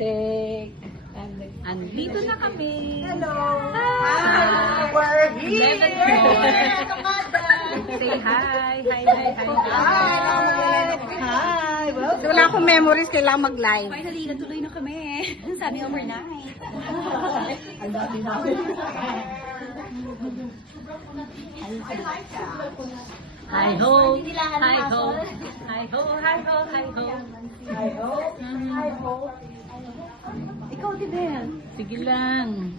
Take. Andito na kami. Hello! Hi! We're here! Say hi. Hi, hi, hi. Hi! Wala akong memories, kailangan mag-live. Finally, natuloy na kami. Sabi overnight. Ang dami namin. Hi ho. Hi ho. Hi ho, hi ho, hi ho. Hi ho! Hi ho! Ikaw, Tibel. Sige lang.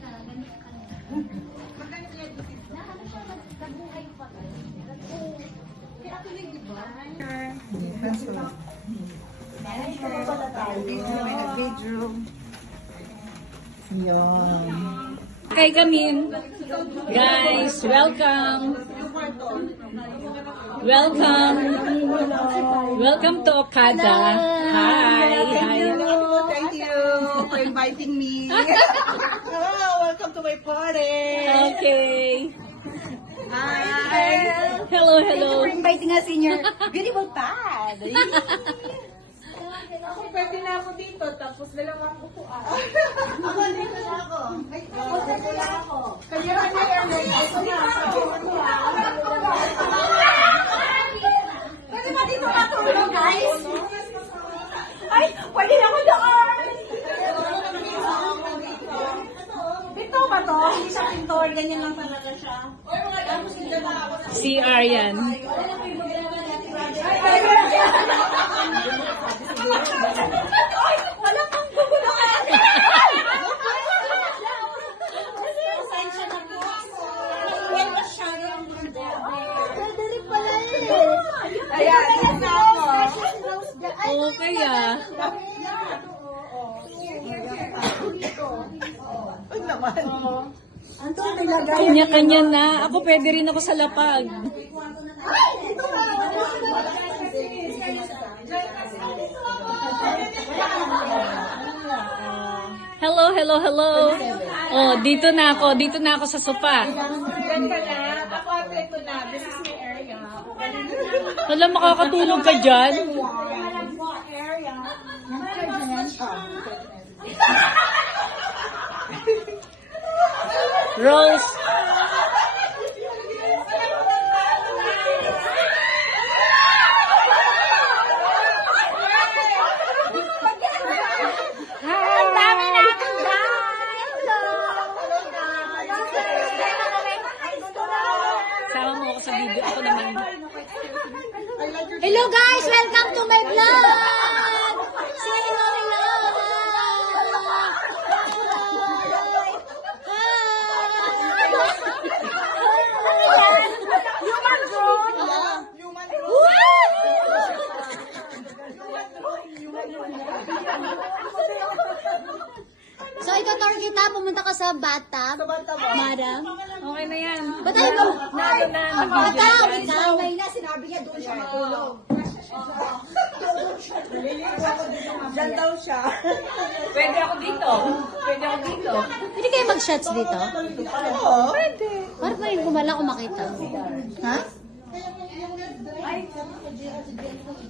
May nag-video. Yun. Okay, kami. Guys, welcome. Welcome. Welcome to Okada. Hi. Hi. Thank you for inviting me. Hello, welcome to my party. Okay. Hi. Hello, Thank you hello. for inviting us in your beautiful pad. Ako pwede na ako dito, tapos dalawang upuan. Ako dito na ako. Ako dito na ako. Kanya-kanya yan. Ako na ako. Pwede ba dito matulog, guys? Ay, pwede na ako doon. Dito ba to? Hindi siya pintor. Ganyan lang talaga siya. CR yan. Wala kang gugulo ka. Pasensya na po. Well, masyado ang mundo. Dali pala eh. Ayan, na ako. Okay ah. Ay naman. Kanya-kanya na. Ako pwede rin ako sa lapag. Hello, hello, hello. Oh, dito na ako. Dito na ako sa sopa. Ganda na. Ako ate ko na. This is my area. Wala, makakatulog ka dyan. Area. Rose. Ang dami natin, guys! Sama mo ako sa video. Ako naman. Hello, guys! Welcome to my vlog! Say hello, hello! Human growth! So, ito-tour kita, pumunta ka sa bathtub. Madam. Okay na yan. Ba't tayo ba? Nado na. Ikaw, ikaw. Na, sinabi niya doon siya matulog. Diyan daw siya. Pwede ako dito. Pwede ako dito. Pwede kayo mag-shots dito? Oo. Pwede. Para pa yung gumala kung makita. Ha?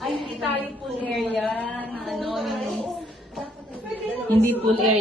Ay, hindi tayo pool area. Ano, hindi pool area.